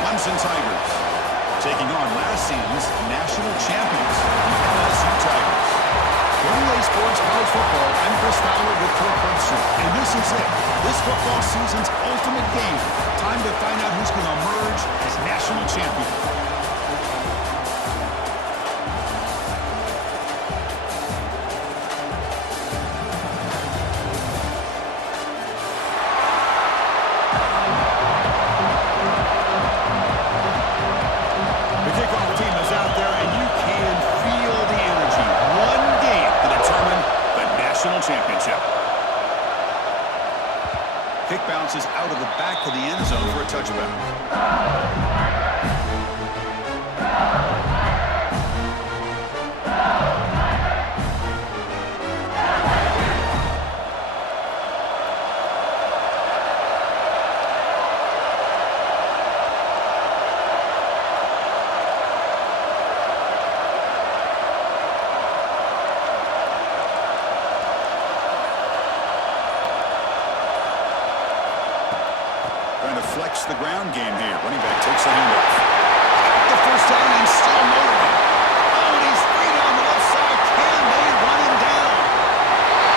Clemson Tigers taking on last season's national champions, the LSU Tigers. For EA Sports College Football, I'm Chris Fowler with Clemson, and this is it. This football season's ultimate game. Time to find out who's going to emerge as national champion. Championship. Kick bounces out of the back of the end zone for a touchback. Flex the ground game here. Running back takes the handoff. Got the first down and still motoring. Oh, and he's free down the left side. Can they run him down?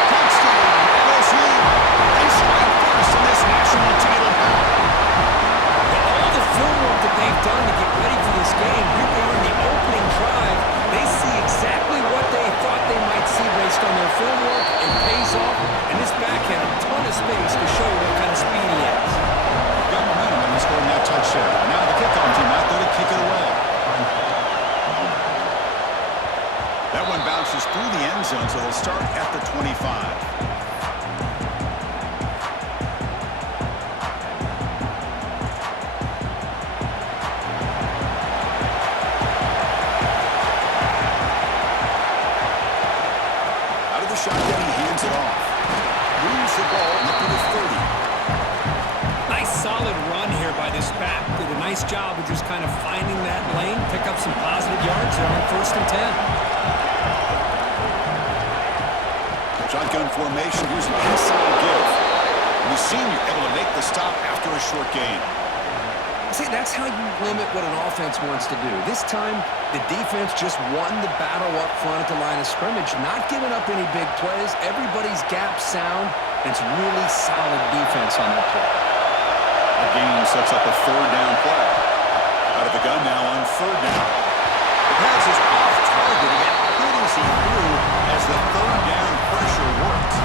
Touchdown, LSU. They strike first in this national title bout. All the film work that they've done to get ready for this game, here they are in the opening drive. They see exactly what they thought they might see based on their film work. It pays off, and this back had a ton of space to show what kind of speed he has. Got momentum and scoring that touchdown. Now the kickoff team out there to kick it away. That one bounces through the end zone, so they'll start at the 25. Out of the shotgun, he hands it off. Moves the ball up to the 30. Solid run here by this back. Did a nice job of just kind of finding that lane, pick up some positive yards there on 1st and 10. Shotgun formation. Here's an inside give. And the senior able to make the stop after a short gain. See, that's how you limit what an offense wants to do. This time, the defense just won the battle up front at the line of scrimmage, not giving up any big plays. Everybody's gap sound. It's really solid defense on that play. The game sets up a 3rd down play. Out of the gun now on 3rd down. The pass is off target. He got courtesy through as the 3rd down pressure worked.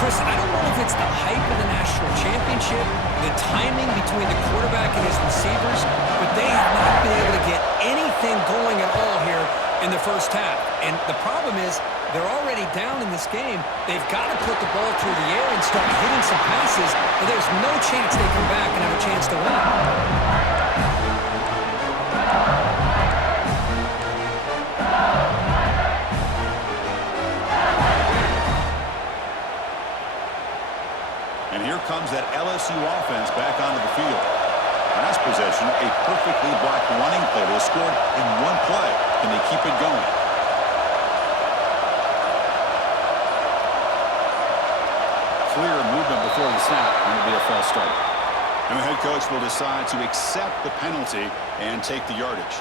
Chris, I don't know if it's the hype of the national championship, the timing between the quarterback and his receivers, but they have not been able to get anything going at all here in the first half. And the problem is they're already down in this game. They've got to put the ball through the air and start hitting some passes, or there's no chance they come back and have a chance to win. And here comes that LSU offense back onto the field. Last possession, a perfectly blocked running play. They scored in one play. Can they keep it going? Clear movement before the snap, and it'll be a false start. And the head coach will decide to accept the penalty and take the yardage.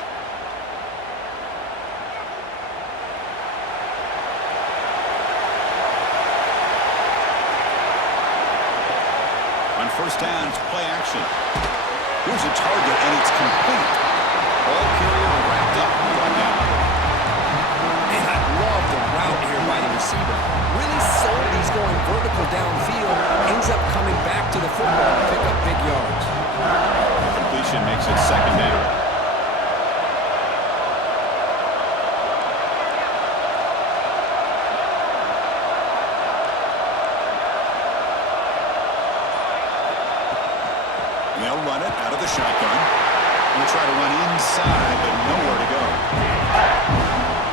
On 1st down, it's play action. Here's a target, and it's complete. Ball carrier wrapped up. Brought down. And I love the route here by the receiver. Really sold he's going vertical downfield. Ends up coming back to the football to pick up big yards. The completion makes it 2nd down. And they'll run it out of the shotgun. They'll try to run inside, but nowhere to go.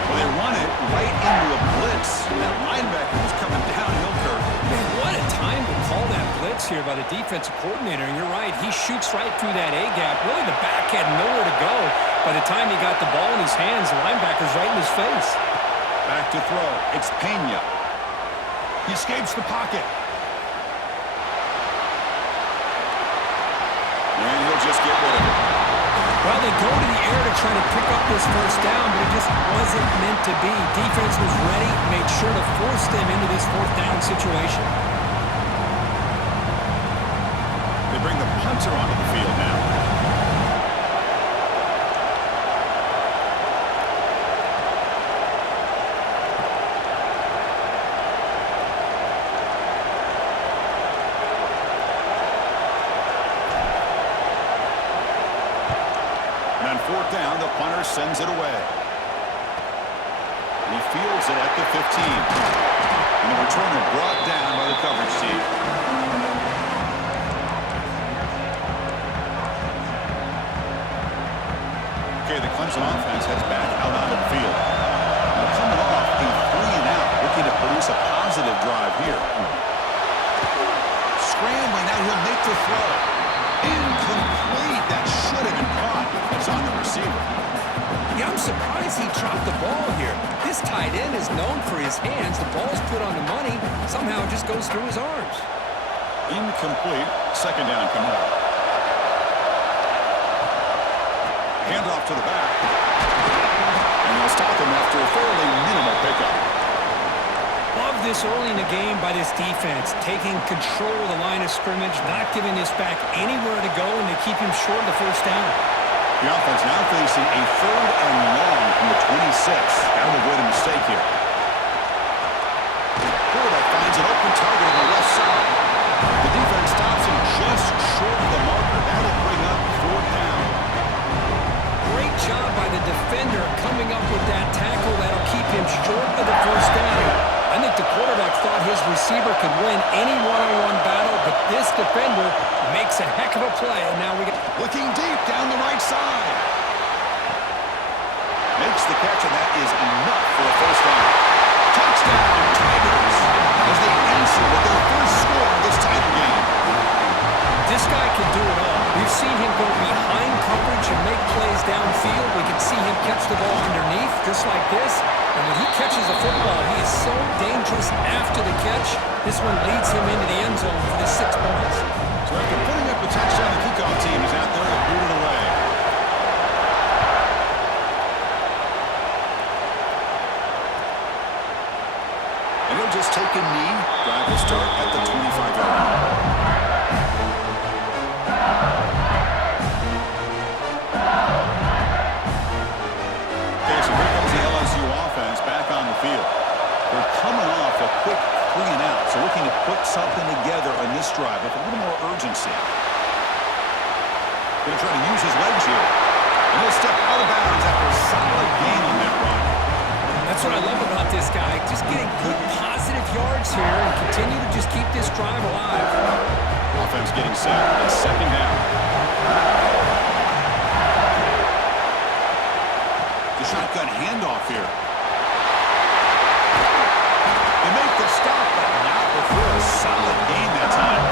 Well, they run it right into a blitz. And that linebacker was coming downhill, Kirk. Man, what a time to call that blitz here by the defensive coordinator. And you're right, he shoots right through that A-gap. Really, the back had nowhere to go. By the time he got the ball in his hands, the linebacker's right in his face. Back to throw. It's Pena. He escapes the pocket. And he'll just get rid of it. Well, they go to the air to try to pick up this first down, but it just wasn't meant to be. Defense was ready, made sure to force them into this fourth down situation. They bring the punter onto the field now. And on fourth down, the punter sends it away. He fields it at the 15. And the returner brought down by the coverage team. Okay, the Clemson offense heads back out onto the field. Now coming off a 3-and-out, looking to produce a positive drive here. Scrambling, now he'll make the throw. Incomplete. That should have been caught. It's on the receiver. Yeah, I'm surprised he dropped the ball here. This tight end is known for his hands. The ball's put on the money. Somehow it just goes through his arms. Incomplete. Second down coming up. Handoff to the back. And they'll stop him after a fairly minimal pickup. Love this early in the game by this defense, taking control of the line of scrimmage, not giving this back anywhere to go, and they keep him short of the first down. The offense now facing a 3rd and long from the 26. Got to avoid a mistake here. Quarterback finds an open target on the left side. The defense stops him just short of the marker. That'll bring up 4th down. Great job by the defender coming up with that tackle that'll keep him short of the first down. I think the quarterback thought his receiver could win any one-on-one battle, but this defender makes a heck of a play. And now we get looking deep down the right side. Makes the catch, and that is enough for a first down. Touchdown, Tigers, as they answer with their first score of this title game. This guy can do it all. We've seen him go behind coverage and make plays downfield. We can see him catch the ball underneath, just like this. And when he catches the football, he is so dangerous after the catch. This one leads him into the end zone for the 6 points. So after putting up a touchdown, the kickoff team is out there to boot it away. And he'll just take a knee. Drive will start at the 25-yard line. Coming off a quick 3-and-out, so looking to put something together on this drive with a little more urgency. Going to try to use his legs here. And he'll step out of bounds after a solid gain on that run. That's what I love about this guy. Just getting good positive yards here and continue to just keep this drive alive. Offense getting set. It's 2nd down. The shotgun handoff here. They make the stop, but not before a solid gain that time.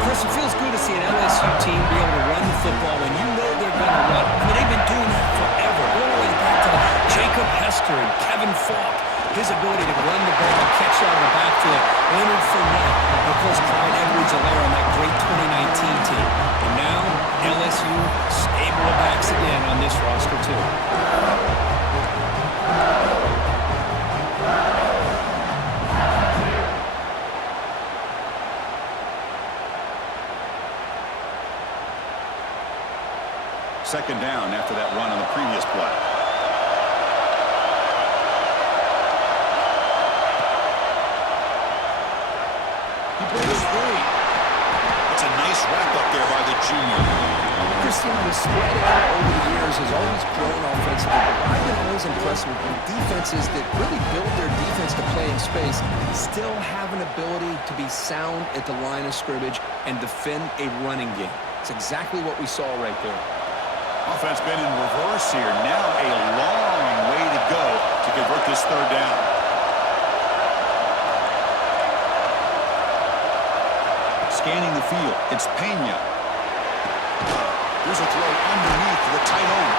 Chris, it feels good to see an LSU team be able to run the football when you know they're going to run. I mean, they've been doing that forever. Going all the way back to Jacob Hester and Kevin Falk. His ability to run the ball and catch out of the backfield. Leonard Fournette. And of course, Clyde Edwards-Helaire on that great 2019 team. And now, LSU stable of backs again on this roster, too. Second down after that run on the previous play. He breaks free. It's a nice wrap-up there by the junior. Christian, the spread out over the years has always grown offensively, but I've been always impressed with defenses that really build their defense to play in space, still have an ability to be sound at the line of scrimmage and defend a running game. It's exactly what we saw right there. Offense been in reverse here. Now a long way to go to convert this 3rd down. Scanning the field, it's Pena. Here's a throw underneath to the tight end.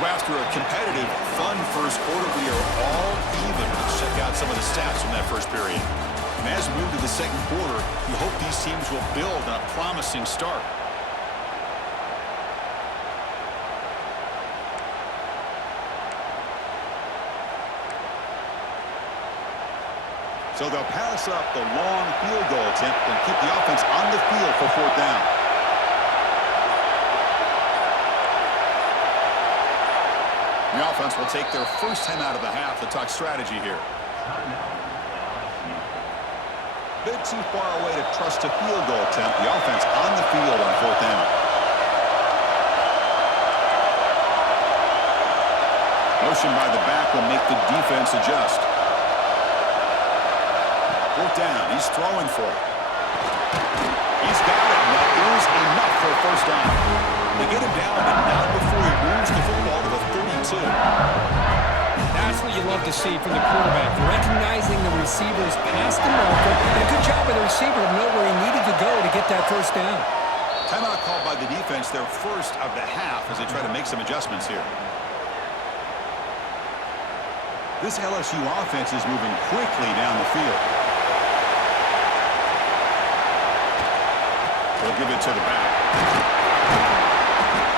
So after a competitive, fun first quarter, we are all even. Let's check out some of the stats from that first period. And as we move to the second quarter, we hope these teams will build on a promising start. So they'll pass up the long field goal attempt and keep the offense on the field for fourth down. The offense will take their first time out of the half to talk strategy here. Bit too far away to trust a field goal attempt. The offense on the field on fourth down. Motion by the back will make the defense adjust. Fourth down. He's throwing for it. He's got it. That is enough for a first down. They get him down, but not before he moves the football to the 32. That's what you love to see from the quarterback, recognizing the receiver's past the marker, and a good job by the receiver to know where he needed to go to get that first down. Timeout called by the defense, their first of the half, as they try to make some adjustments here. This LSU offense is moving quickly down the field. They'll give it to the back.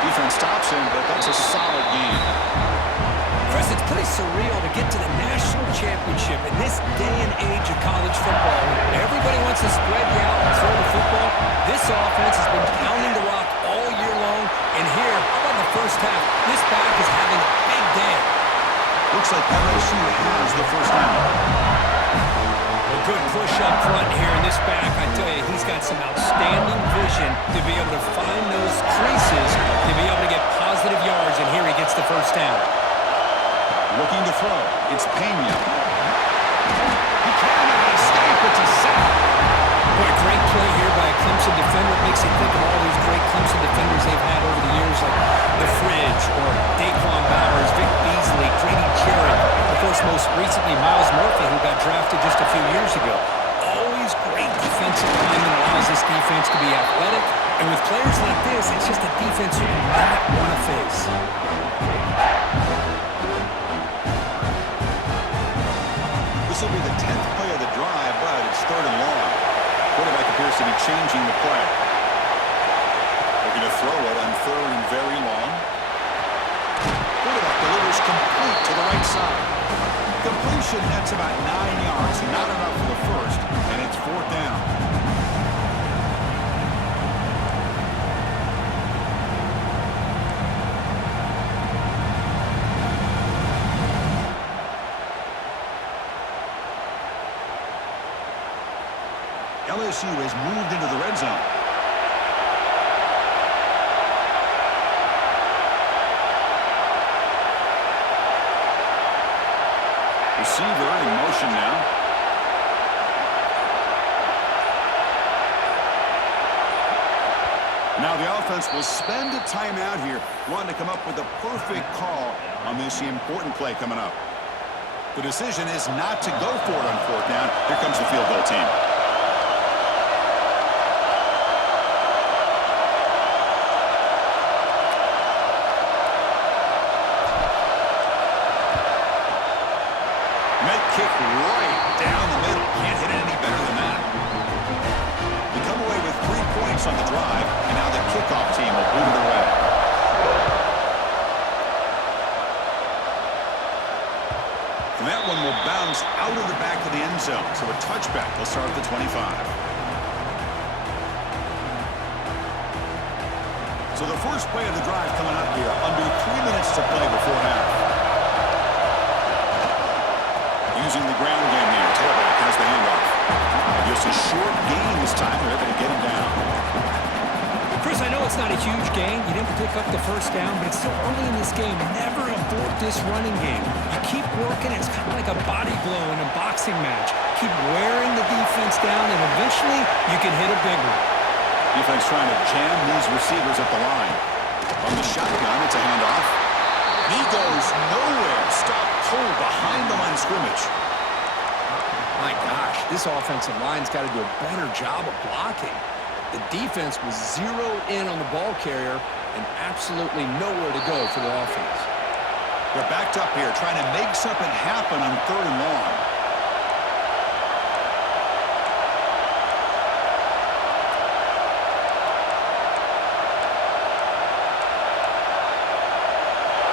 Defense stops him, but that's a solid game. Chris, it's pretty surreal to get to the national championship in this day and age of college football. Everybody wants to spread you out and throw the football. This offense has been pounding the rock all year long. And here, how about the first half? This back is having a big day. Looks like LSU has the first down. A good push up front here in this back. I tell you, he's got some outstanding vision to be able to find those creases, to be able to get positive yards, and here he gets the first down. Looking to throw. It's Pena. He can't escape. It's a sack. What a great play here by a Clemson defender. It makes you think of all these great Clemson defenders they've had over the years, like the Fridge or Daquan Bowers, Vic Beasley, Grady Jarrett. Of course, most recently, Miles Murphy, who got drafted just a few years ago. Always great defensive lineman, allows this defense to be athletic. And with players like this, it's just a defense you do not want to face. This will be the 10th play of the drive, but it's third and long. Quarterback appears to be changing the play. Looking to throw it on third and very long. Quarterback delivers complete to the right side. Completion, that's about 9 yards. Not enough for the first, and it's fourth down. LSU has moved into the red zone. Receiver in motion now. Now the offense will spend a timeout here, wanting to come up with a perfect call on this important play coming up. The decision is not to go for it on fourth down. Here comes the field goal team. Kick right down the middle. Can't hit it any better than that. They come away with 3 points on the drive, and now the kickoff team will boot it away. And that one will bounce out of the back of the end zone. So a touchback will start at the 25. So the first play of the drive coming up here. Under 3 minutes to play before half. Using the ground game here. Tailback has the handoff. Just a short gain this time. They're able to get him down. Chris, I know it's not a huge gain. You didn't pick up the first down, but it's still early in this game. Never abort this running game. You keep working. It's kind of like a body blow in a boxing match. Keep wearing the defense down, and eventually you can hit a big one. Defense trying to jam these receivers at the line. On the shotgun, it's a handoff. He goes nowhere. Stop cold behind the line of scrimmage. My gosh, this offensive line's got to do a better job of blocking. The defense was zeroed in on the ball carrier and absolutely nowhere to go for the offense. They're backed up here, trying to make something happen on 3rd and long.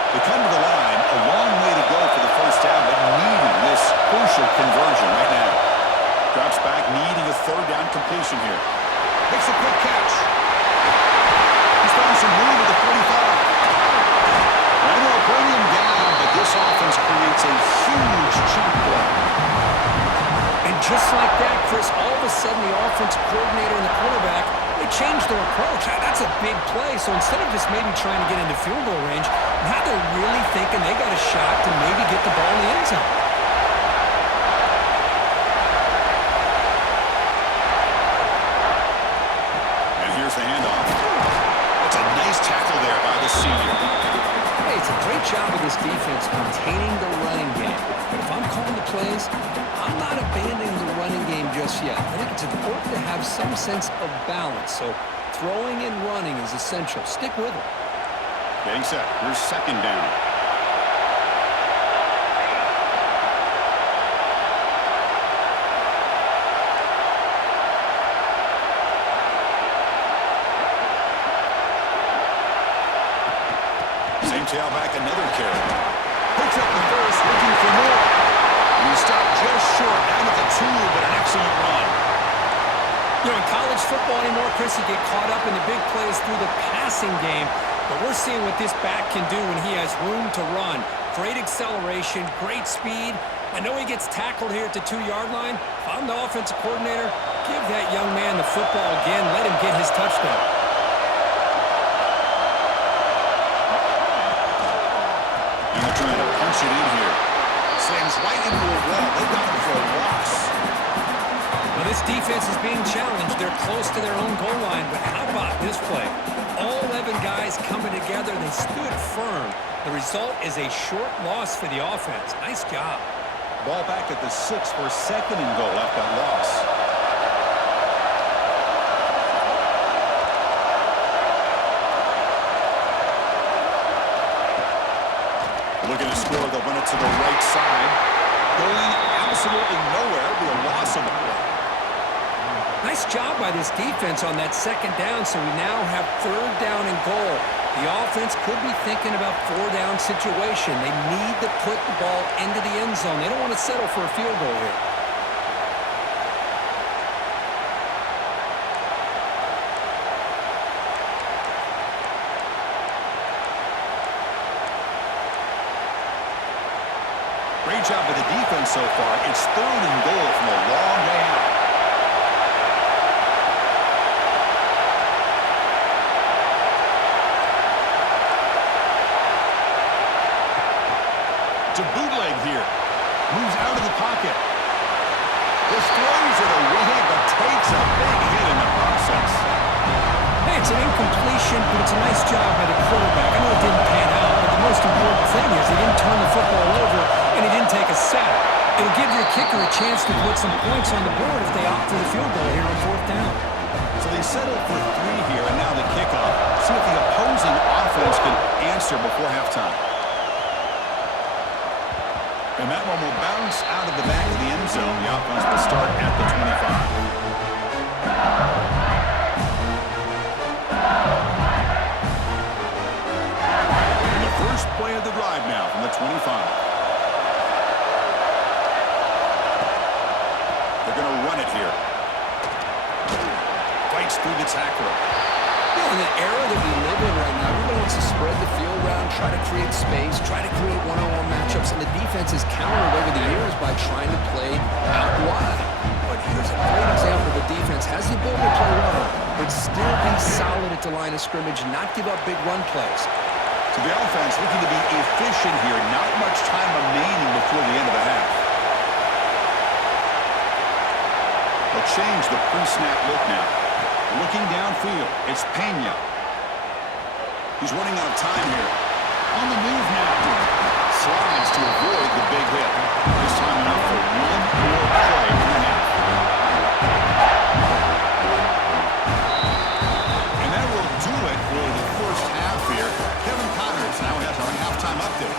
They come to the line, a long way to go for the first down, but needing this crucial conversion right now. Drops back, needing a 3rd down completion here. Makes a quick catch. He's found some room at the 45. I know, bring him down, but this offense creates a huge chunk play. And just like that, Chris, all of a sudden the offensive coordinator and the quarterback, they changed their approach. That's a big play. So instead of just maybe trying to get into field goal range, now they're really thinking they got a shot to maybe get the ball in the end zone. And here's the handoff. That's a nice tackle there by the senior. Hey, it's a great job of this defense containing the running game. But if I'm calling the plays, I'm not abandoning the running game just yet. I think it's important to have some sense of balance. So throwing and running is essential. Stick with it. Getting set. Here's 2nd down. Same tailback, another carry. Picks up the first, looking for more. He stopped just short, down at the 2, but an excellent run. You know, in college football anymore, Chris, you get caught up in the big plays through the passing game. But we're seeing what this back can do when he has room to run. Great acceleration, great speed. I know he gets tackled here at the 2-yard line. If I'm the offensive coordinator, give that young man the football again. Let him get his touchdown. And they're trying to punch it in here. Slams right into a wall. They've got him for a loss. Well, this defense is being challenged. They're close to their own goal line. But how about this play? All 11 guys coming together. They stood firm. The result is a short loss for the offense. Nice job. Ball back at the 6 for 2nd and goal after that loss. Looking to score, they'll run it to the right side. Going absolutely nowhere. It'll be a loss of the play. Nice job by this defense on that 2nd down, so we now have 3rd down and goal. The offense could be thinking about 4-down situation. They need to put the ball into the end zone. They don't want to settle for a field goal here. Great job by the defense so far. It's 3rd and goal from a long way out. To bootleg here. Moves out of the pocket. This throws it away, but takes a big hit in the process. Hey, it's an incompletion, but it's a nice job by the quarterback. I know it didn't pan out, but the most important thing is he didn't turn the football over and he didn't take a sack. It'll give your kicker a chance to put some points on the board if they opt for the field goal here on 4th down. So they settle for 3 here, and now the kickoff. See if the opposing offense can answer before halftime. And that one will bounce out of the back of the end zone. The offense will start at the 25. And the first play of the drive now from the 25. They're going to run it here. Fights through the tackler. You know, in the era that we live in right now, everybody wants to spread the field around, try to create space, try to create one-on-one matchups, and the defense has countered over the years by trying to play out wide. But here's a great example. The defense has the ability to play well, but still be solid at the line of scrimmage, not give up big run plays. So the offense looking to be efficient here. Not much time remaining before the end of the half. They'll change the pre-snap look now. Looking downfield, it's Pena. He's running out of time here. On the move now. Slides to avoid the big hit. This time enough for one more play in the half. And that will do it for the first half here. Kevin Connors now has our halftime update.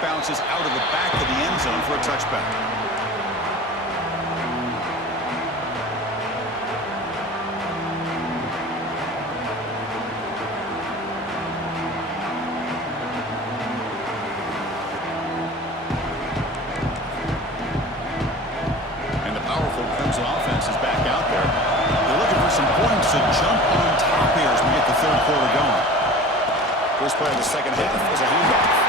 bounces out of the back of the end zone for a touchback. And the powerful Clemson offense is back out there. They're looking for some points to jump on top here as we get the third quarter going. First play of the second half is a handoff.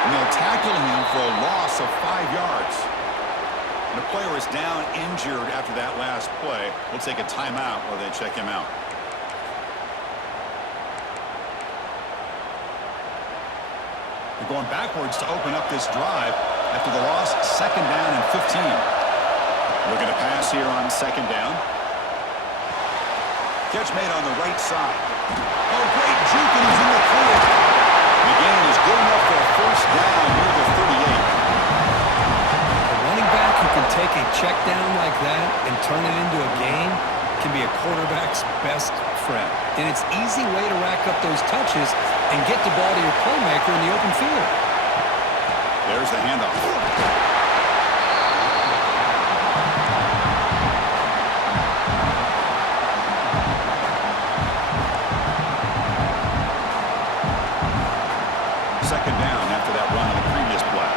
And they'll tackle him for a loss of 5 yards. And the player is down injured after that last play. We'll take a timeout while they check him out. They're going backwards to open up this drive after the loss, second down and 15. We're going to pass here on second down. Catch made on the right side. Oh, great juke, and he's in the clear. The gain is good enough for a first down near the 38. A running back who can take a check down like that and turn it into a gain can be a quarterback's best friend. And it's an easy way to rack up those touches and get the ball to your playmaker in the open field. There's the handoff. Second down after that run on the previous play.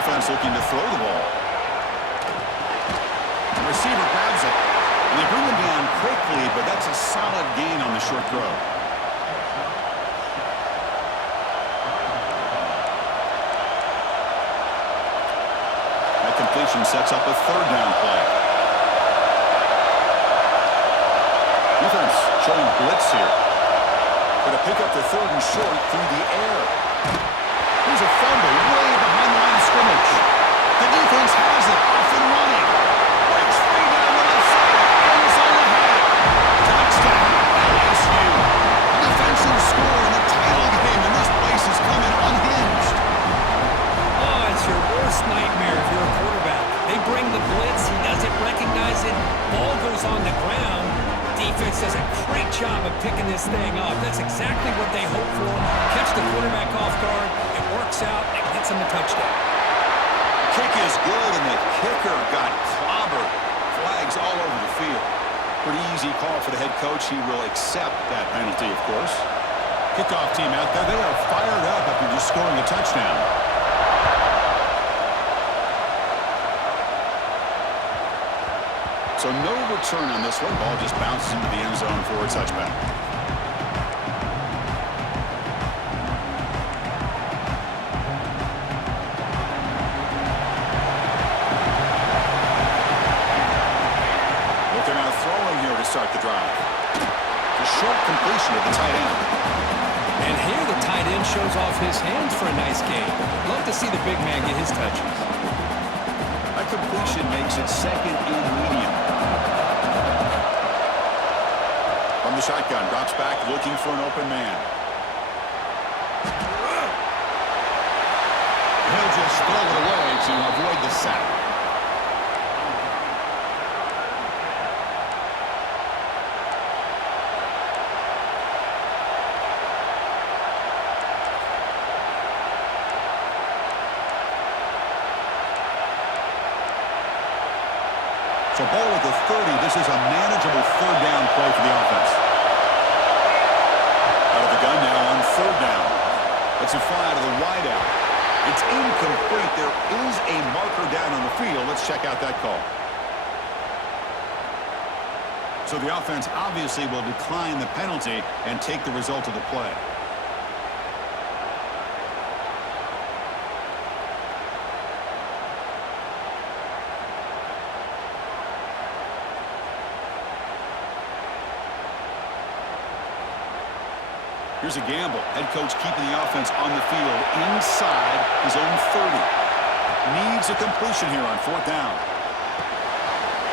Offense looking to throw the ball. The receiver grabs it, and they bring him down quickly, but that's a solid gain on the short throw. That completion sets up a third down play. Defense showing blitz here. Going to pick up the third and short through the air. Here's a fumble way behind the line of scrimmage. The defense has it, off and running. Breaks free down the left side. Ends on the head. Touchdown, LSU. Defensive score in the title of the game, and this place is coming unhinged. Oh, it's your worst nightmare if you're a quarterback. They bring the blitz. He doesn't recognize it. Ball goes on the ground. Defense does a great job of picking this thing up. That's exactly what they hope for. Catch the quarterback off guard. It works out and gets him a touchdown. Kick is good, and the kicker got clobbered. Flags all over the field. Pretty easy call for the head coach. He will accept that penalty, of course. Kickoff team out there. They are fired up after just scoring a touchdown. So no return on this one. Ball just bounces into the end zone for a touchback. Looking out throwing here to start the drive. The short completion of the tight end. And here the tight end shows off his hands for a nice game. Love to see the big man get his touches. That completion makes it second and medium. From the shotgun, drops back, looking for an open man. He'll just throw it away to avoid the sack. So ball at the 30. This is a manageable third down play for the offense. Out of the gun now on third down. Let's it fly out of the wideout. It's incomplete. There is a marker down on the field. Let's check out that call. So the offense obviously will decline the penalty and take the result of the play. Here's a gamble. Head coach keeping the offense on the field inside his own 30. Needs a completion here on fourth down.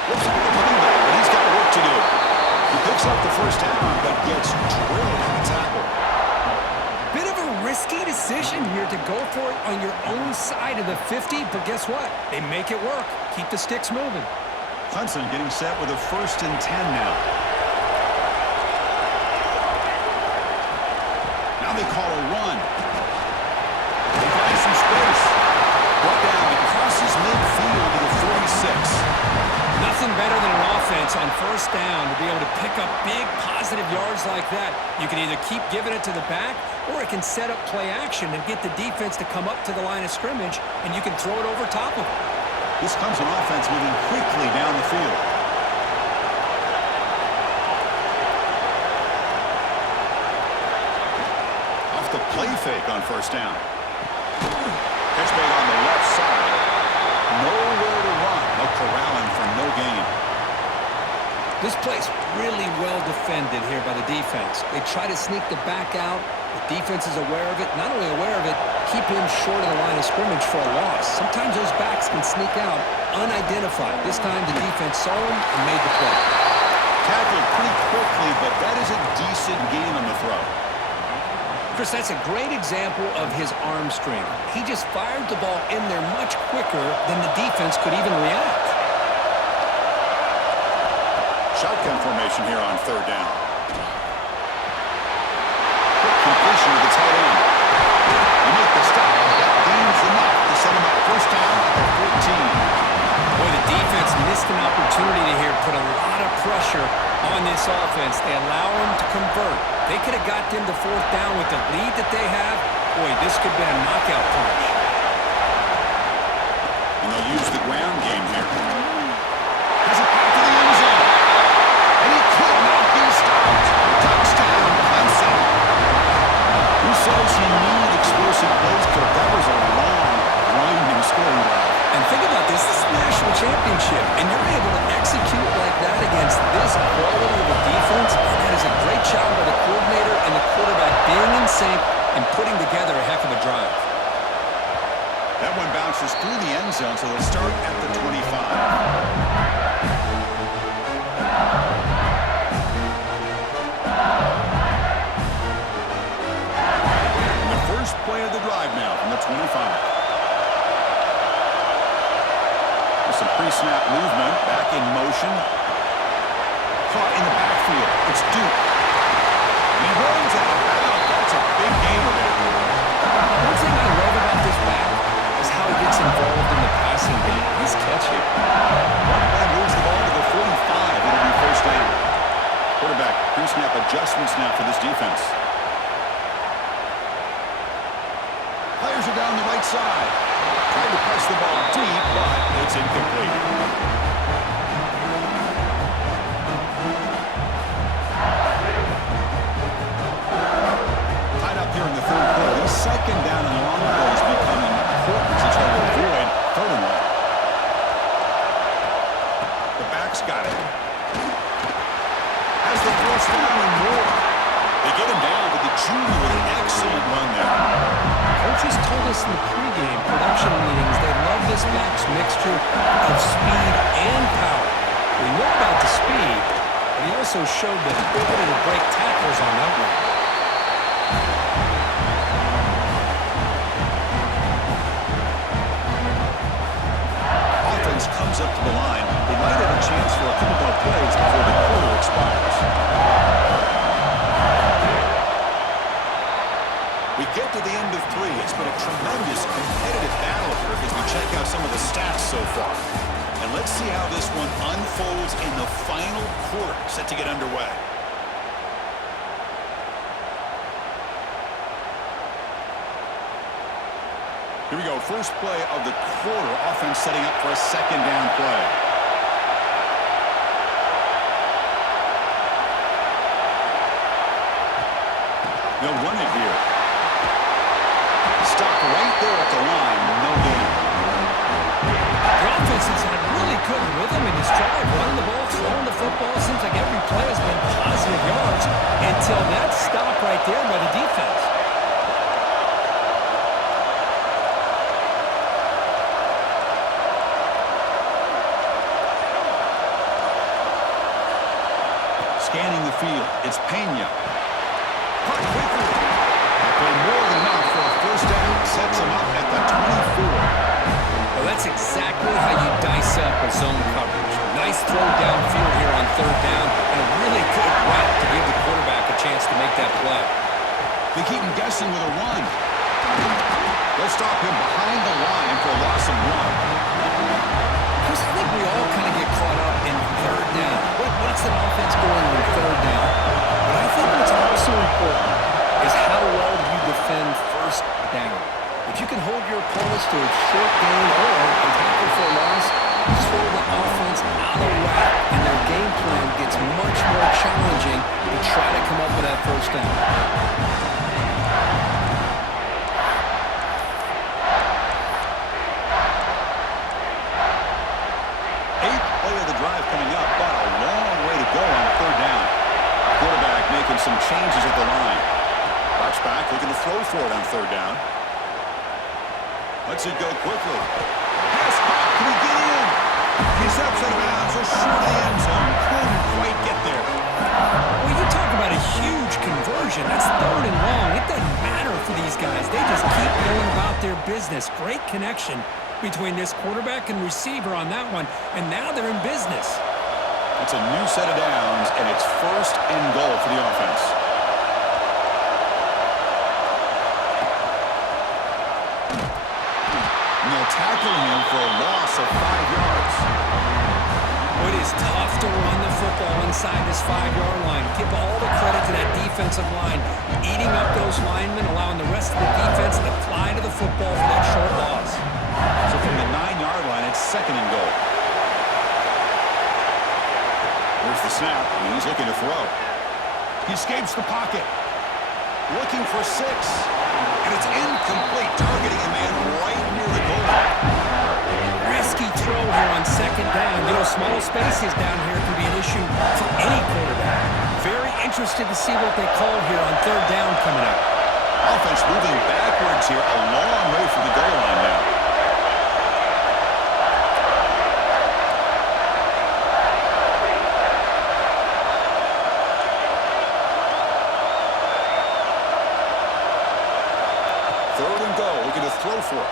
Looks like the running back, but he's got work to do. He picks up the first down, but gets drilled on the tackle. Bit of a risky decision here to go for it on your own side of the 50, but guess what? They make it work. Keep the sticks moving. Clemson getting set with a 1st and 10 now. Now they call a run. offense on first down to be able to pick up big positive yards like that. You can either keep giving it to the back, or it can set up play action and get the defense to come up to the line of scrimmage, and you can throw it over top of it. This comes an offense moving quickly down the field. Off the play fake on first down. Pitch made on the left side. Nowhere to run. No corralling for no gain. This play's really well defended here by the defense. They try to sneak the back out. The defense is aware of it. Not only aware of it, keep him short of the line of scrimmage for a loss. Sometimes those backs can sneak out unidentified. This time the defense saw him and made the play. Tackled pretty quickly, but that is a decent gain on the throw. Chris, that's a great example of his arm strength. He just fired the ball in there much quicker than the defense could even react. Shotgun formation here on third down. Quick completion to the tight end. You make the stop. That gains enough to set him up first down at the 14. Boy, the defense missed an opportunity to here put a lot of pressure on this offense. They allow him to convert. They could have got them to fourth down with the lead that they have. Boy, this could have been a knockout punch. And they'll use the ground game here. Has it back to the end zone. And he could not be stopped. Touchdown, Clemson. Who says you need explosive plays, Kirk? That was a long, grinding scoring drive. And think about this. This is the national championship, and you're able to execute like that against this quality of a defense. And that is a great job by the coordinator and the quarterback being in sync and putting together a heck of a drive. That one bounces through the end zone, so they'll start at the 25. And the first play of the drive now from the 25. Some pre-snap movement, back in motion. Caught in the backfield. It's Duke. And he runs out of bounds. That's a big gainer there. One thing I love about this back is how he gets involved in the passing game. He's catchy. One play moves the ball to the 45. It'll be first down. Quarterback pre-snap adjustments now for this defense. Players are down the right side. Tried to press the ball deep, but it's incomplete. Tied up here in the third quarter. These second down and long plays become important to try to avoid third and long. The back's got it. Has the first down and more. They get him down, but the junior with an excellent run there. Coaches told us in the pregame production meetings they love this back's mixture of speed and power. We know about the speed, but he also showed the ability to break tackles on that one. Offense comes up to the line. They might have a chance for a couple more plays before the quarter expires. We get to the end of three. It's been a tremendous competitive battle here as we check out some of the stats so far. And let's see how this one unfolds in the final quarter set to get underway. Here we go. First play of the quarter. Offense setting up for a second down play. They'll run it here. Stop right there at the line. No gain. The offense has had really good rhythm in his drive, running the ball, throwing the football. Seems like every play has been positive yards until that stop right there by the defense. Scanning the field. It's Pena. Caught quickly. But more than enough for a first down. Sets him up at the 24. Well, that's exactly how you dice up a zone coverage. Nice throw downfield here on third down, and a really good route to give the quarterback a chance to make that play. They keep him guessing with a run. They'll stop him behind the line for a loss of one. Because I think we all kind of get caught up in third down. after a short gain or a tackle for a loss, throw the offense out of whack, and their game plan gets much more challenging to try to come up with that first down. Eighth play of the drive coming up, but a long way to go on third down. Quarterback making some changes at the line. Drops back, looking to throw for it on third down. Lets it go quickly. Pass caught. Can he get in? He's upside down, so short of the end zone. Couldn't quite get there. Well, you talk about a huge conversion. That's third and long. It doesn't matter for these guys. They just keep going about their business. Great connection between this quarterback and receiver on that one, and now they're in business. It's a new set of downs, and it's first and goal for the offense. And they'll tackle him for a loss of 5 yards. It is tough to run the football inside this 5-yard line. Give all the credit to that defensive line, eating up those linemen, allowing the rest of the defense to fly to the football for that short loss. So from the 9-yard line, it's second and goal. Here's the snap, and he's looking to throw. He escapes the pocket. Looking for 6. And it's incomplete, targeting a man right near the goal line. Risky throw here on second down. You know, small spaces down here can be an issue for any quarterback. Very interested to see what they call here on third down coming up. Offense moving backwards here, a long way from the goal line now. Third and goal, looking to throw for it.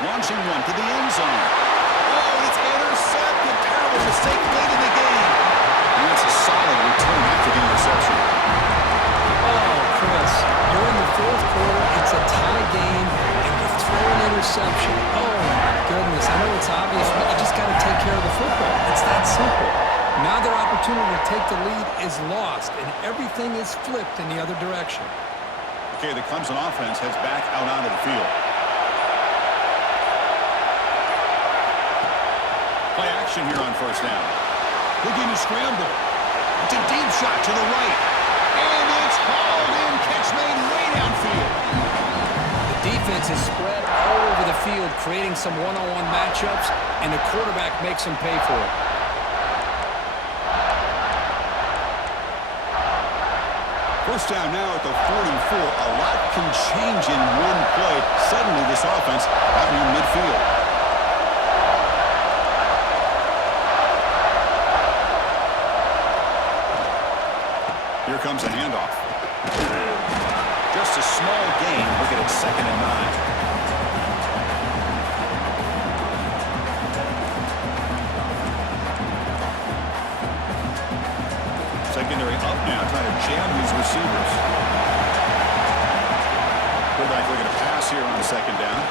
Launching one to the end zone. Oh, it's intercepted. Terrible mistake late in the game. And that's a solid return after the interception. Oh, Chris, you're in the fourth quarter. It's a tie game, and you throw an interception. Oh, my goodness. I know it's obvious, but you just got to take care of the football. It's that simple. Now their opportunity to take the lead is lost, and everything is flipped in the other direction. Okay, the Clemson offense heads back out onto the field. Play action here on first down. Looking to scramble. It's a deep shot to the right. And it's hauled in. Catch made way downfield. The defense is spread all over the field, creating some one-on-one matchups, and the quarterback makes them pay for it. First down now at the 44. A lot can change in one play. Suddenly this offense out in midfield. Here comes a handoff. Just a small gain. Look at it, second and 9. Secondary up now, trying to jam these receivers. Quarterback looking to pass here on second down.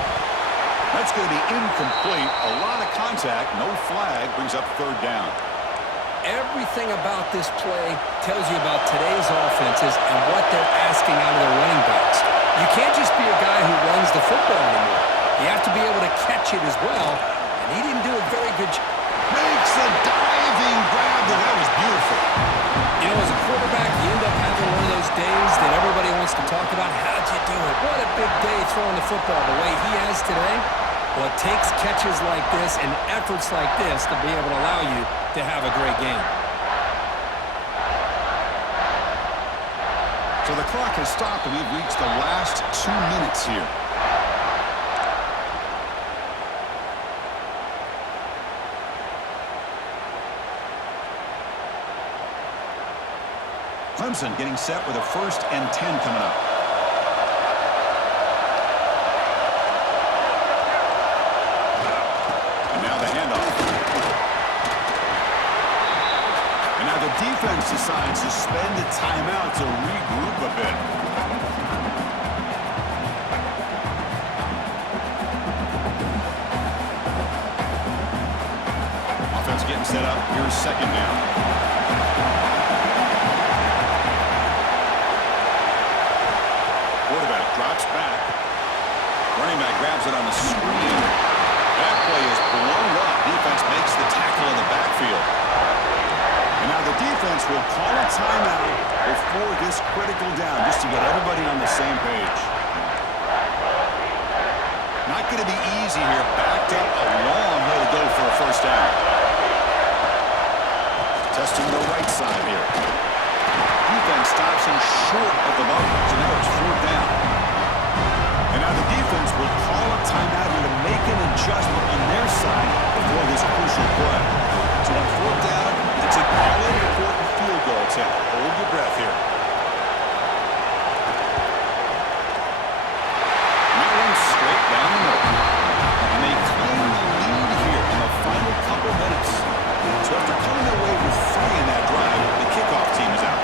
That's going to be incomplete. A lot of contact, no flag, brings up third down. Everything about this play tells you about today's offenses and what they're asking out of their running backs. You can't just be a guy who runs the football anymore. You have to be able to catch it as well, and he didn't do a very good job. Makes a diving grab, and that was beautiful. You know, as a quarterback, you end up having one of those days that everybody wants to talk about. How'd you do it? What a big day throwing the football the way he has today. Well, it takes catches like this and efforts like this to be able to allow you to have a great game. So the clock has stopped, and we've reached the last 2 minutes here. Clemson getting set with a 1st and 10 coming up. And now the handoff. And now the defense decides to spend a timeout to regroup a bit. Offense getting set up. Here's second down. Drops back. it on the screen. That play is blown up. Defense makes the tackle in the backfield. And now the defense will call a timeout before this critical down, just to get everybody on the same page. Not going to be easy here. Backed up a long way to go for a first down. Testing the right side here. Defense stops him short of the mark, so now it's 4th down. And now the defense will call a timeout here to make an adjustment on their side before this crucial play. So on 4th down, it's an all-important field goal attempt. Hold your breath here. And that one's straight down the middle. And they claim the lead here in the final couple minutes. So after coming away with 3 in that drive, the kickoff team is out.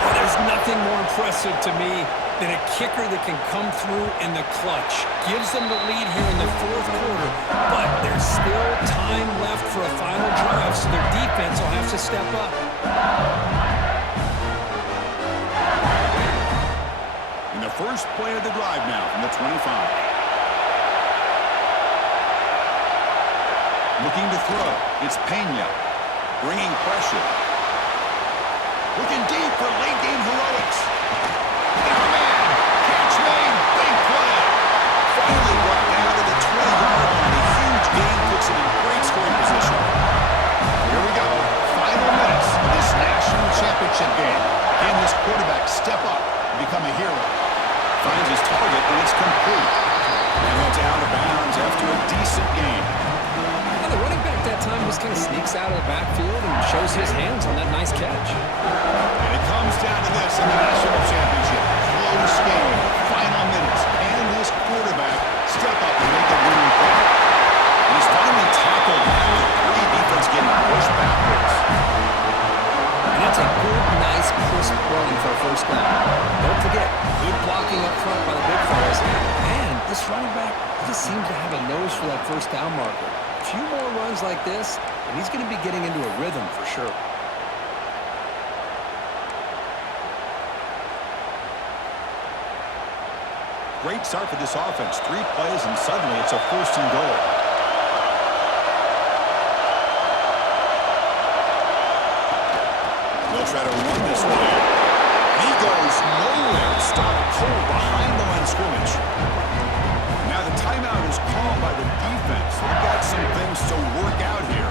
Well, there's nothing more impressive to me than a kicker that can come through in the clutch. Gives them the lead here in the 4th quarter, but there's still time left for a final drive, so their defense will have to step up. In the first play of the drive now from the 25. Looking to throw. It's Pena. Bringing pressure. Looking deep for late-game heroics. Got a man. Catch made. Big play. Finally brought down to the 20-yard line. A huge gain puts him in great scoring position. Here we go. Final minutes of this national championship game. Can this quarterback step up and become a hero? Finds his target, and it's complete. And that's out of bounds after a decent game. The running back that time just kind of sneaks out of the backfield and shows his hands on that nice catch. And it comes down to this in the national championship. Close game, final minutes. Can this quarterback step up and make a winning play? And he's finally tackled after 3 defense getting pushed backwards. And that's a good, nice, crisp run for a first down. Don't forget, good blocking up front by the big fellas. And this running back just seems to have a nose for that first down marker. A few more runs like this, and he's going to be getting into a rhythm for sure. Great start for this offense. 3 plays, and suddenly it's a 1st and goal. They'll try to run this way. He goes nowhere. Stop cold behind the line of scrimmage. Now the timeout is called by the defense. They've got some things to work out here.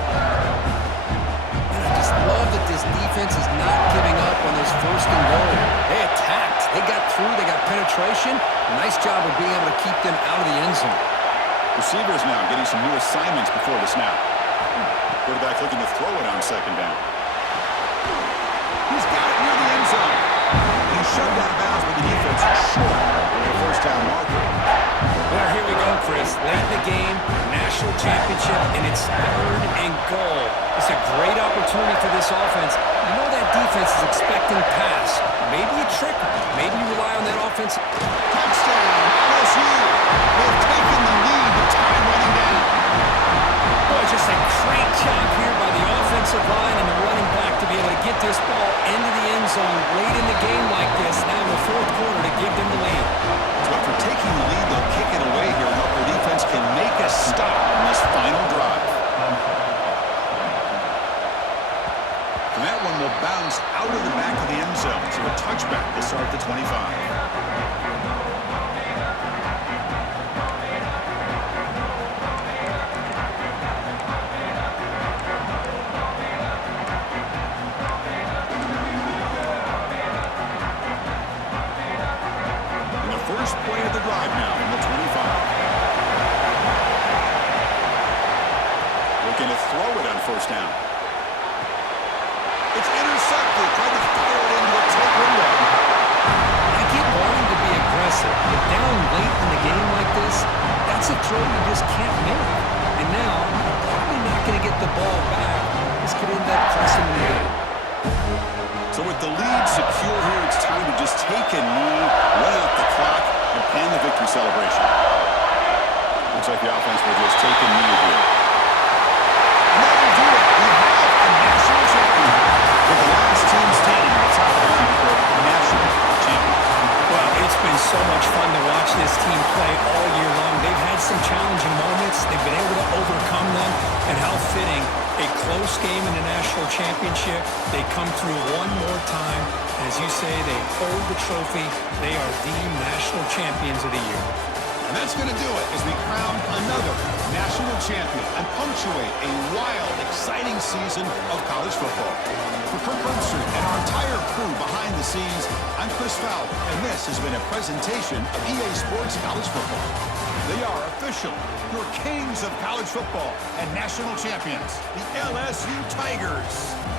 And I just love that this defense is not giving up on this 1st and goal. They attacked. They got through. They got penetration. Nice job of being able to keep them out of the end zone. Receivers now getting some new assignments before the snap. Quarterback looking to throw it on 2nd down. He's got it near the end zone. He's shoved out of bounds with the defense short of the 1st down marker. Well, here we go, Chris. Late in the game, national championship, and it's 3rd and goal. It's a great opportunity for this offense. You know that defense is expecting pass. Maybe a trick. Maybe you rely on that offense. Touchdown, LSU. They've taken the lead with time running down. Boy, just a great job here by the offensive line and the running back to be able to get this ball into the end zone late in the game like this, now in the 4th quarter to give them the lead. So after taking the lead, they'll kick it away here and hope the defense can make a stop on this final drive. And that one will bounce out of the back of the end zone. So a touchback to start the 25. First play of the drive now from the 25. Looking to throw it on 1st down. It's intercepted. Trying to fire it into a tight window. I keep wanting to be aggressive, but down late in the game like this, that's a throw you just can't make. And now, you're probably not going to get the ball back. This could end up costing the game. So with the lead secure here, it's time to just take a knee, run out the clock, and plan the victory celebration. Looks like the offense will just take a knee here. And that will do it. We have a national champion with the last team standing at the top of the league for national champion. Well, it's been so much fun to watch this team play all year long. They've fitting. A close game in the national championship. They come through one more time. As you say, they hold the trophy. They are the national champions of the year. And that's going to do it as we crown another national champion and punctuate a wild, exciting season of college football. For Clemson and our entire crew behind the scenes, I'm Chris Fowler, and this has been a presentation of EA Sports College Football. They are official, your kings of college football and national champions, the LSU Tigers.